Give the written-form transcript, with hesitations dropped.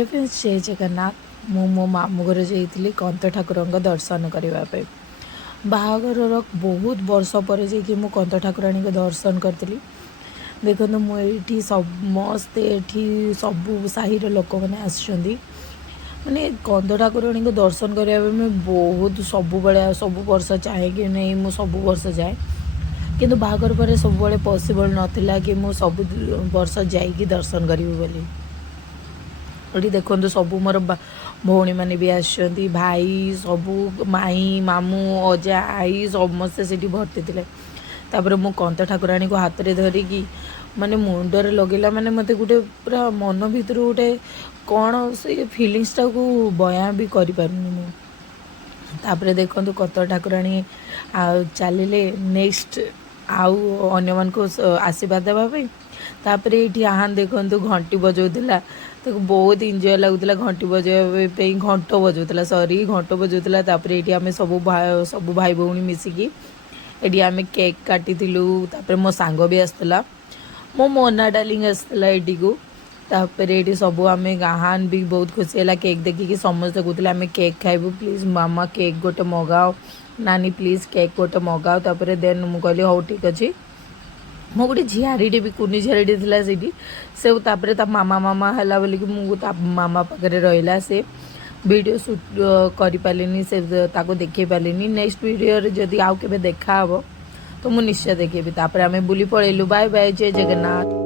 Hello friends, जय जगन्नाथ। मु मो मामू घर जाइली कंत ठाकुर दर्शन करने। बाहागर बहुत वर्ष पर जाकि मु कंत ठाकुराणी को दर्शन करी। देखो मुझे समस्ते सब साही लोक मैंने आसछंदी माने कंद ठाकुराणी को दर्शन करने में बहुत सब वर्ष चाहे कि नहीं मु सब वर्ष जाए, किंतु बाहागर पर सब पॉसिबल नथिला कि मु सब वर्ष जाइकी दर्शन करी बोली। ये देखो सब मोर भौणी मैंने भी आसछंती, भाई सबू माई मामू अजा आई समस्ते से भर्ती थे। तापर मु कंत ठाकुराणी को हाथ में धरिकी माने मुंडरे लगेला, माने मते गोटे पूरा मन भीतर गोटे कौन से फिलिंग्स को बयां भी करि पारुनी मु। तापर देखो कंत ठाकुराणी चलिले नेक्स्ट आउ अन्य मान को आशीर्वाद देवाई। तापर ये आहान देखो घंटी बजाऊला, तो बहुत इंजॉय लगुला। घंटी बजाई घंट बजाऊला, सॉरी घंट बजाऊला। तापर ये आम सब भाई भौणी मिसिकी ये आम केक काटिलु। तापर मो सांग भी आसला, मो मोना डार्लिंग आसला एटी को। तापर ये सब आम गाहान भी बहुत खुशी है केक देखिकी। समस्ते कहते आम केक खाइबू, प्लीज मामा केक गोटे मगाओ, नानी प्लीज केक गोटे मगाओ। तापर देन मु कहली हो ठीक अच्छे। मो गोटे झियारीटे भी कुनी झियारीटे थिला सेठी से तापर ता मामा मामा हला बोली कि मु ता मामा पाखरे रहिला। से वीडियो शूट करि पालिनी, से ताको देखै पालिनी। नेक्स्ट वीडियो रे जदी आउ केबे देखा हबो तो मु निश्चय देखेबी। तापर आमे बुली पळेलु। बाय बाय, जय जगन्नाथ।